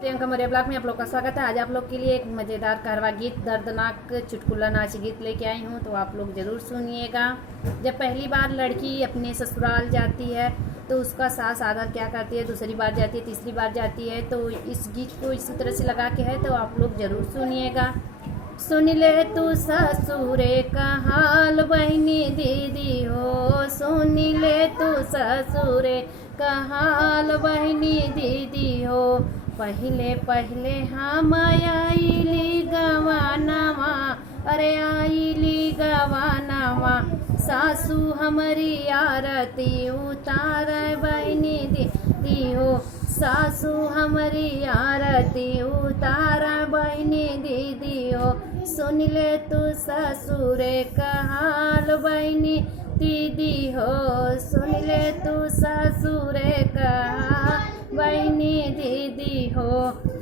Priyanka Maurya blog में आप लोग का स्वागत है। आज आप लोग के लिए एक मज़ेदार कहरवा गीत, दर्दनाक चुटकुला नाच गीत लेके आई हूँ, तो आप लोग ज़रूर सुनिएगा। जब पहली बार लड़की अपने ससुराल जाती है तो उसका सास आदर क्या करती है, दूसरी बार जाती है, तीसरी बार जाती है, तो इस गीत को इसी तरह से लगा के है, तो आप लोग ज़रूर सुनिएगा। सुन ले तू ससुरे का हाल बहनी दीदी हो, सुन ले तू ससुरे का हाल बहनी दीदी हो। पहले पहले हम आईली गवानवा, अरे आईली गवानवा, सासू हमारी आरती उतार बहनी दीदी हो, सासू हमारी आरती उतार बहनी दीदी हो। सुन ले तू ससुरे का हाल बहनी दीदी हो, सुन ले तू ससुरे का बहनी दीदी हो।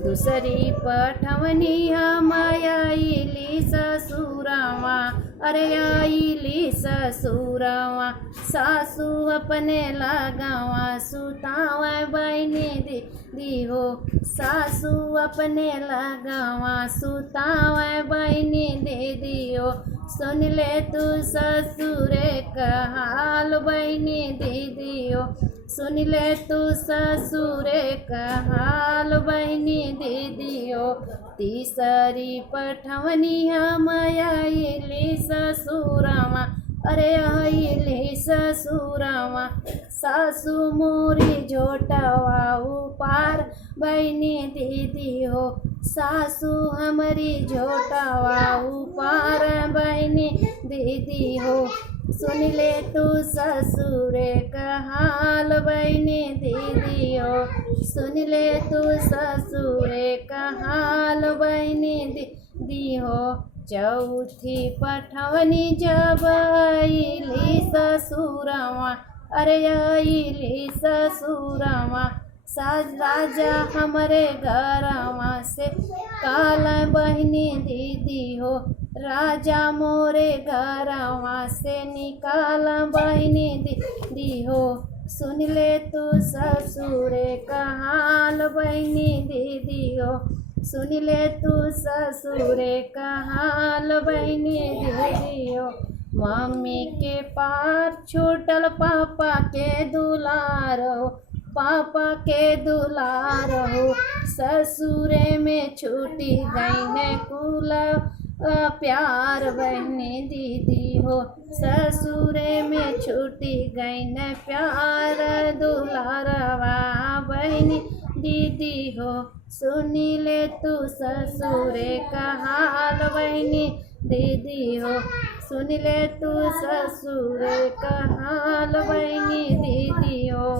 दूसरी पठवनी हम आईली ससुरावा, अरे आईली ससुरावा, सासू अपने लगावा सुतावा बहनी दीदी हो, सासू अपने लगावा सुतावा बहनी दीदी हो। सुन ले तू ससुरे का हाल बहनी दीदी हो, सुन ले तू ससुरे का हाल बहनी दीदी हो। तीसरी पठवनी हम आईली ससुरावा, अरे आईली ससुरावा, सासू मोरी झोटवा उपार बहनी दीदी हो, सासू हमारी झोटवा उपार बहनी दीदी हो। सुन ले तू ससुरे का हाल बहनी दीदी हो, सुन ले तू ससुरे का हाल बहनी दीदी हो। चौथी पठवनी जब आईली ससुरावा, अरे आईली ससुरावा, साज राजा हमारे घरवा से काल बहनी दीदी हो, राजा मोरे घरवा से निकाल बहनी दीदी हो। सुन ले तू ससुरे का हाल बहनी दीदी हो, सुन ले तू ससुरे का हाल बहनी दीदी हो। मम्मी के पार छूटल पापा के दुलार हो, पापा के दुलार हो, ससुरे में छूटी गई ने कुल प्यार बहनी दीदी हो, ससुरे में छूटी गई ने प्यार दुलारवा बहनी दीदी हो। सुनी ले तू ससुरे का हाल बहनी दीदी हो, सुन ले तू ससुरे का हाल बहनी दीदी हो।